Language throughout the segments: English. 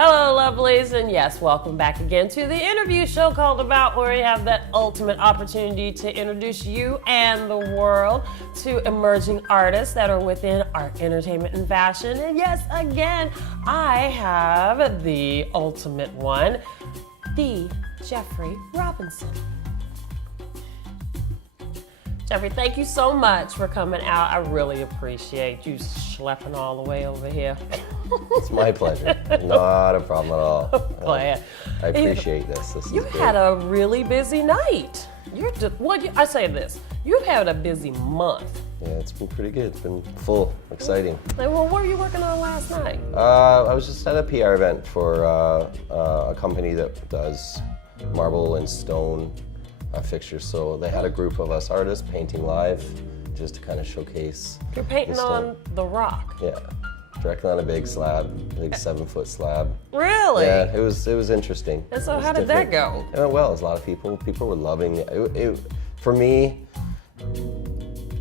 Hello, lovelies, and yes, welcome back again to the interview show called About, where we have that ultimate opportunity to introduce you and the world to emerging artists that are within art, entertainment, and fashion. And yes, again, I have the ultimate one, the Jeffrey Robinson. Jeffrey, thank you so much for coming out. I really appreciate you schlepping all the way over here. It's my pleasure. Not a problem at all. Glad. I appreciate this. This is You great. had a really busy night. I say this, you've had a busy month. Yeah, it's been pretty good. It's been full, exciting. Like, well, what were you working on last night? I was just at a PR event for a company that does marble and stone fixtures. So they had a group of us artists painting live just to kind of showcase. You're painting on the rock. Yeah, directly on a big slab, big 7-foot slab. Really? Yeah, it was interesting. And so It was how did that different. go? It went well. It was a lot of people. People were loving it. For me,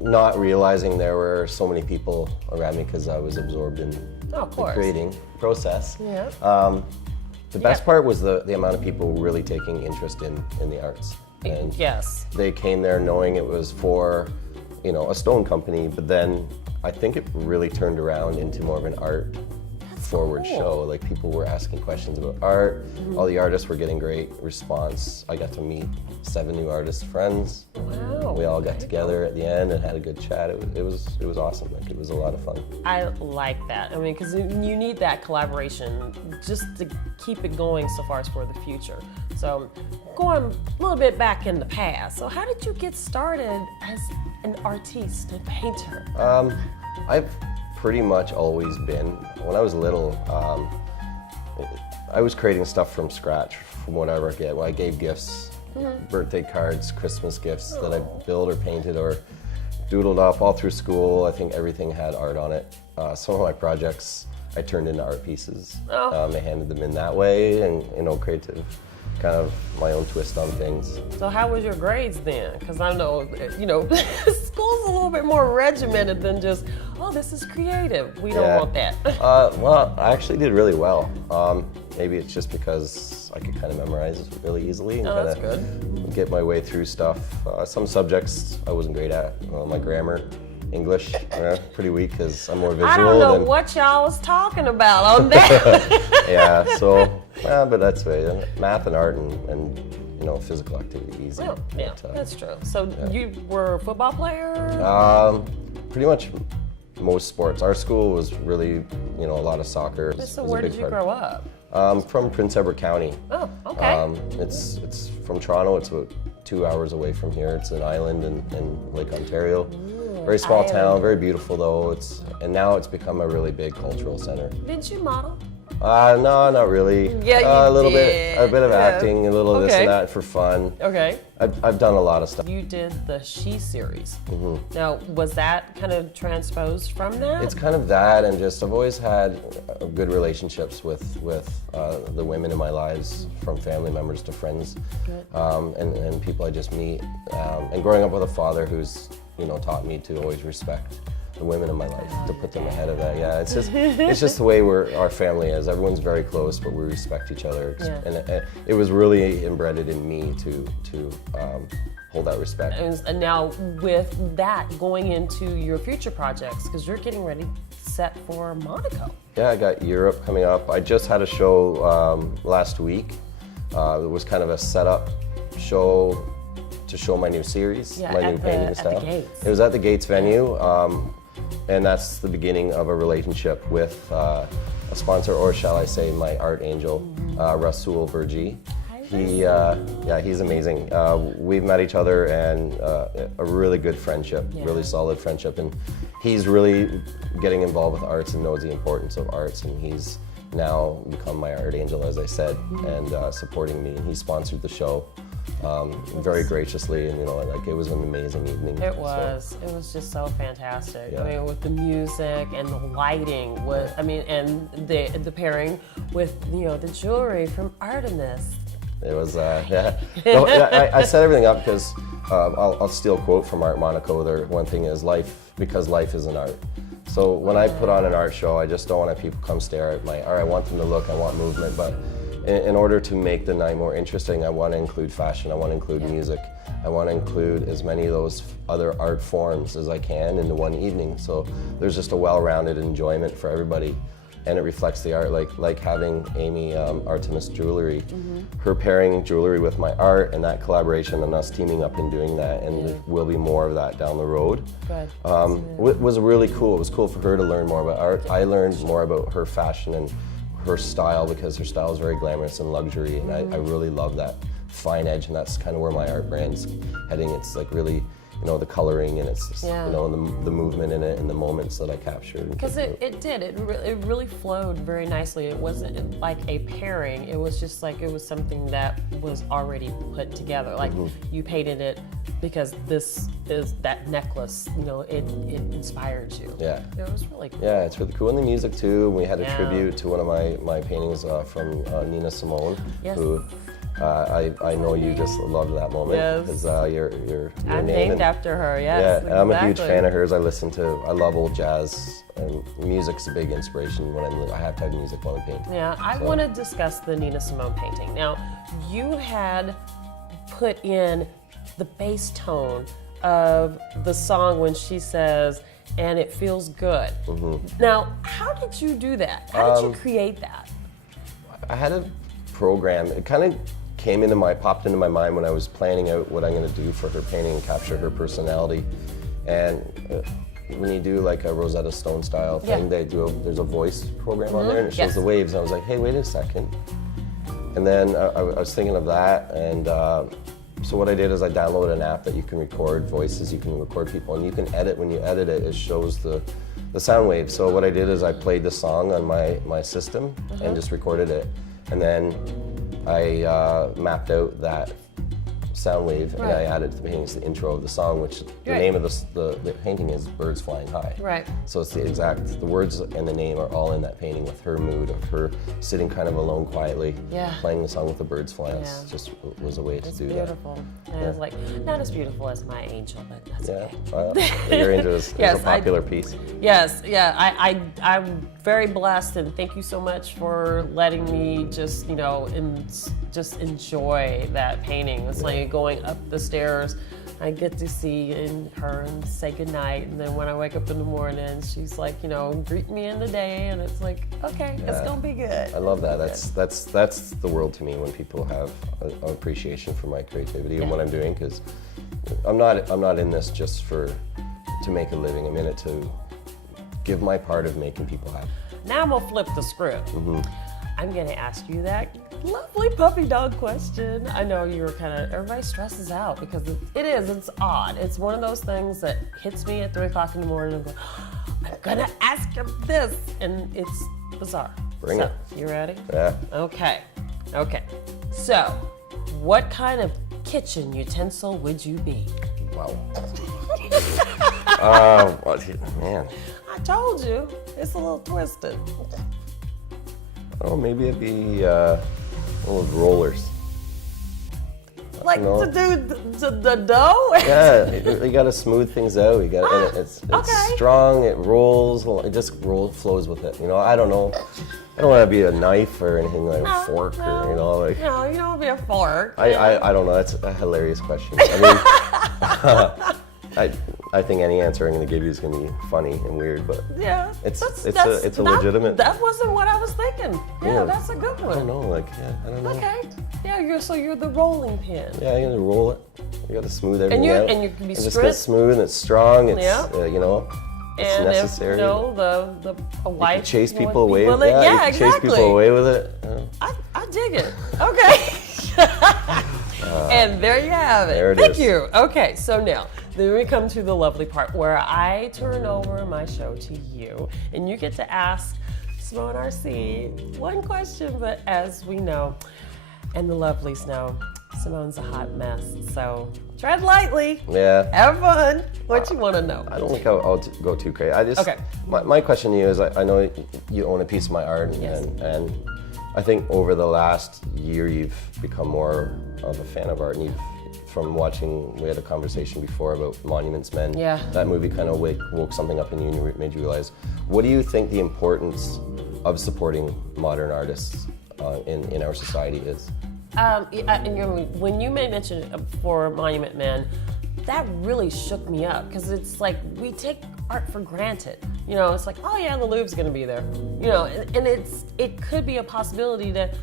not realizing there were so many people around me because I was absorbed in of the course. creating process. Yeah. The best part was the amount of people really taking interest in the arts. And Yes. they came there knowing it was for, a stone company, but then I think it really turned around into more of an art forward cool. show. Like, people were asking questions about art. All the artists were getting great response. I got to meet 7 new artist friends. Wow. We all got together at the end and had a good chat. It was awesome. Like, it was a lot of fun. I like that. I mean, because you need that collaboration just to keep it going so far as for the future. So going a little bit back in the past. So how did you get started as an artiste and painter? I've pretty much always been. When I was little, I was creating stuff from scratch from whatever I get. When I gave gifts, birthday cards, Christmas gifts that I built or painted or doodled up all through school. I think everything had art on it. Some of my projects I turned into art pieces. I handed them in that way, and creative, kind of my own twist on things. So how was your grades then? Because I know, school's a little bit more regimented than just, oh, this is creative. We don't want that. Well, I actually did really well. Maybe it's just because I could kind of memorize really easily and that's kind of get my way through stuff. Some subjects I wasn't great at. My grammar, English, pretty weak because I'm more visual. I don't know what y'all was talking about on that. Yeah, so, but that's right. Math and art and physical activity easy. Well, yeah, that's true. So you were a football player? Pretty much most sports. Our school was really, a lot of soccer. So where did you grow up? From Prince Edward County. Oh, okay. It's from Toronto. It's about 2 hours away from here. It's an island in Lake Ontario. Very small town, very beautiful though. And now it's become a really big cultural center. Didn't you model? No, not really. Yeah, you a little did. bit of acting, a little this and that for fun. Okay. I've done a lot of stuff. You did the She series. Now, was that kind of transposed from that? It's kind of that, and just I've always had good relationships with the women in my lives, from family members to friends, and people I just meet. And growing up with a father who's taught me to always respect the women in my life, to put them ahead of that. Yeah, it's just the way our family is. Everyone's very close, but we respect each other. Yeah. And it was really embedded in me to hold that respect. And now with that going into your future projects, because you're getting ready set for Monaco. Yeah, I got Europe coming up. I just had a show last week. It was kind of a setup show to show my new series, my new painting style. At the Gates. It was at the Gates venue, and that's the beginning of a relationship with a sponsor, or shall I say, my art angel, Rasul Burji. He's amazing. We've met each other, and a really good friendship, really solid friendship, and he's really getting involved with arts and knows the importance of arts, and he's now become my art angel, as I said, and supporting me, and he sponsored the show. Very graciously, and it was an amazing evening. It was just so fantastic. Yeah. I mean, with the music and the lighting, and the pairing with the jewelry from Artemis. It was I set everything up because I'll steal a quote from Art Monaco. One thing is life, because life is an art. So when I put on an art show, I just don't want to have people come stare at my art. I want them to look, I want movement, but in order to make the night more interesting, I want to include fashion, I want to include music, I want to include as many of those other art forms as I can into one evening. So there's just a well-rounded enjoyment for everybody, and it reflects the art. Like having Amy Artemis Jewelry, her pairing jewelry with my art, and that collaboration and us teaming up and doing that, and there will be more of that down the road. Good. Was really cool. It was cool for her to learn more about art. I learned more about her fashion and her style, because her style is very glamorous and luxury, and I really love that fine edge, and that's kind of where my art brand's heading. It's like really, you know, the coloring, and it's just, you know, the movement in it and the moments that I captured. Because it really flowed very nicely. It wasn't like a pairing. It was just like, it was something that was already put together. Like you painted it because this is that necklace, you know, it inspired you. Yeah. It was really cool. Yeah, it's really cool. And the music too. We had a tribute to one of my paintings from Nina Simone, who I know you just loved that moment, because you're I'm name named after her. Yes, yeah, I'm a huge fan of hers. I love old jazz, and music's a big inspiration when I have to have music while I paint. Yeah, I want to discuss the Nina Simone painting. Now, you had put in the bass tone of the song when she says, "and it feels good." Now, how did you do that? How did you create that? I had a program. It kind of popped into my mind when I was planning out what I'm going to do for her painting and capture her personality. And when you do like a Rosetta Stone style thing, there's a voice program on there, and it shows the waves. And I was like, hey, wait a second. And then I was thinking of that, and so what I did is I downloaded an app that you can record voices, you can record people, and you can edit. When you edit it, it shows the sound waves. So what I did is I played the song on my system and just recorded it. And then I mapped out that sound wave, and I added to the painting the intro of the song, which the name of the painting is Birds Flying High. Right. So it's the words and the name are all in that painting, with her mood of her sitting kind of alone quietly, playing the song with the birds flying. It just was a way to do beautiful. That. And it's like, not as beautiful as my angel, but that's okay. Your angel is a popular piece. Yes, I'm very blessed, and thank you so much for letting me just, you know, just enjoy that painting. It's like going up the stairs, I get to see her and say goodnight, and then when I wake up in the morning, she's like, you know, greet me in the day, and it's like, okay, it's gonna be good. I love that. That's the world to me, when people have an appreciation for my creativity and what I'm doing, because I'm not in this just to make a living. I'm in it to give my part of making people happy. Now I'm gonna flip the script. I'm gonna ask you that lovely puppy dog question. I know you were everybody stresses out because it's odd. It's one of those things that hits me at 3 o'clock in the morning and I'm gonna ask him this, and it's bizarre. Bring it. You ready? Yeah. Okay. So, what kind of kitchen utensil would you be? Wow. Man. I told you, it's a little twisted. Oh, maybe it'd be little rollers. Like to do the dough? Yeah, you gotta smooth things out. You got it's strong. It rolls. It just flows with it. You know, I don't know. I don't want to be a knife or anything like a fork or you know like. No, you don't want to be a fork. I don't know. That's a hilarious question. I mean, I think any answer I'm going to give you is going to be funny and weird, but it's a legitimate. That wasn't what I was thinking. Yeah, that's a good one. I don't know, I don't know. Okay. Yeah, you're the rolling pin. Yeah, you got to roll it. You got to smooth everything out. And you can be stripped. It's smooth and it's strong. It's you know. It's and necessary. If, you know, a wife. You can chase people away with it. Yeah, exactly. Chase people away with it. I dig it. Okay. And there you have it. There it Thank is. you. Okay, so now, then we come to the lovely part where I turn over my show to you, and you get to ask Simone RC one question, but as we know, and the lovelies know, Simone's a hot mess, so tread lightly. Yeah. Have fun. What you want to know? I don't think I'll go too crazy. My question to you is, I know you own a piece of my art, and I think over the last year you've become more of a fan of art, and you've from watching, we had a conversation before about Monuments Men. Yeah. That movie kind of woke something up in you and made you realize, what do you think the importance of supporting modern artists in our society is? When you made mention for Monument Men, that really shook me up because it's like we take art for granted. You know, it's like, oh yeah, the Louvre's gonna be there. You know, and it could be a possibility that,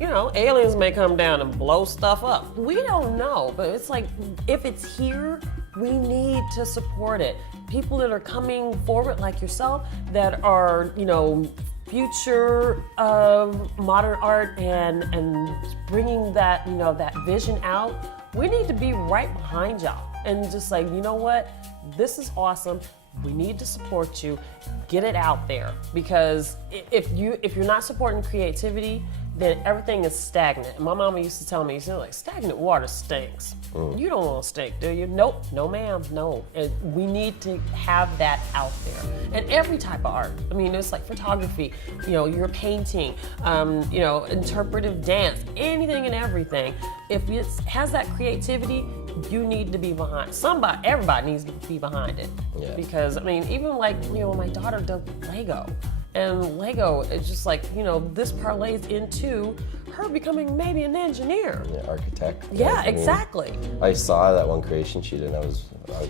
you know, aliens may come down and blow stuff up. We don't know, but it's like, if it's here, we need to support it. People that are coming forward like yourself that are, you know, future of modern art and bringing that, you know, that vision out, we need to be right behind y'all and just like, you know what, this is awesome. We need to support you. Get it out there, because if you're not supporting creativity, then everything is stagnant. My mama used to tell me, she's like, stagnant water stinks. You don't want to stink, do you? Nope, no ma'am, no. And we need to have that out there. And every type of art. I mean, it's like photography, you know, your painting, you know, interpretive dance, anything and everything. If it has that creativity, you need to be behind. Everybody needs to be behind it. Yeah. Because, I mean, even like, you know, my daughter does Lego. And Lego, it's just like, you know, this parlays into her becoming maybe an engineer. Yeah, architect. Yeah, I mean, exactly. I saw that one creation sheet and I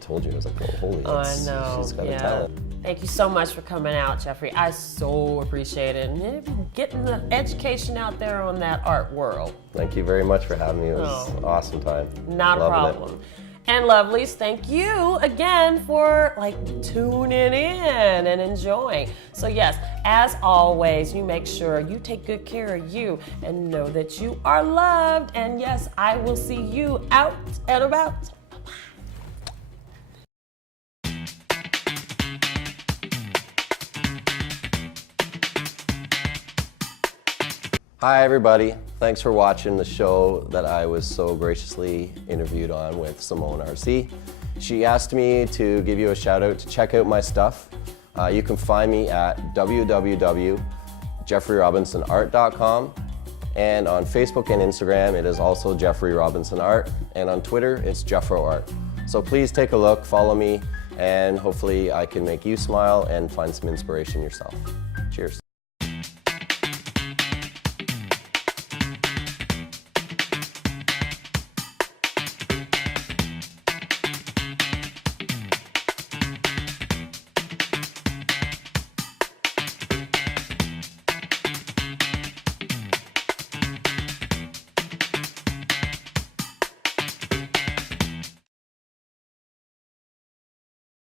told you, I was like, oh, holy, I know. she's got a talent. Thank you so much for coming out, Jeffrey. I so appreciate it. And getting the education out there on that art world. Thank you very much for having me. It was an awesome time. Not a problem. And lovelies, thank you again for like tuning in and enjoying. So yes, as always, you make sure you take good care of you and know that you are loved. And yes, I will see you out and about. Hi everybody, thanks for watching the show that I was so graciously interviewed on with Simone RC. She asked me to give you a shout out to check out my stuff. You can find me at www.jeffreyrobinsonart.com, and on Facebook and Instagram it is also Jeffrey Robinson Art, and on Twitter it's Jeffro Art. So please take a look, follow me, and hopefully I can make you smile and find some inspiration yourself.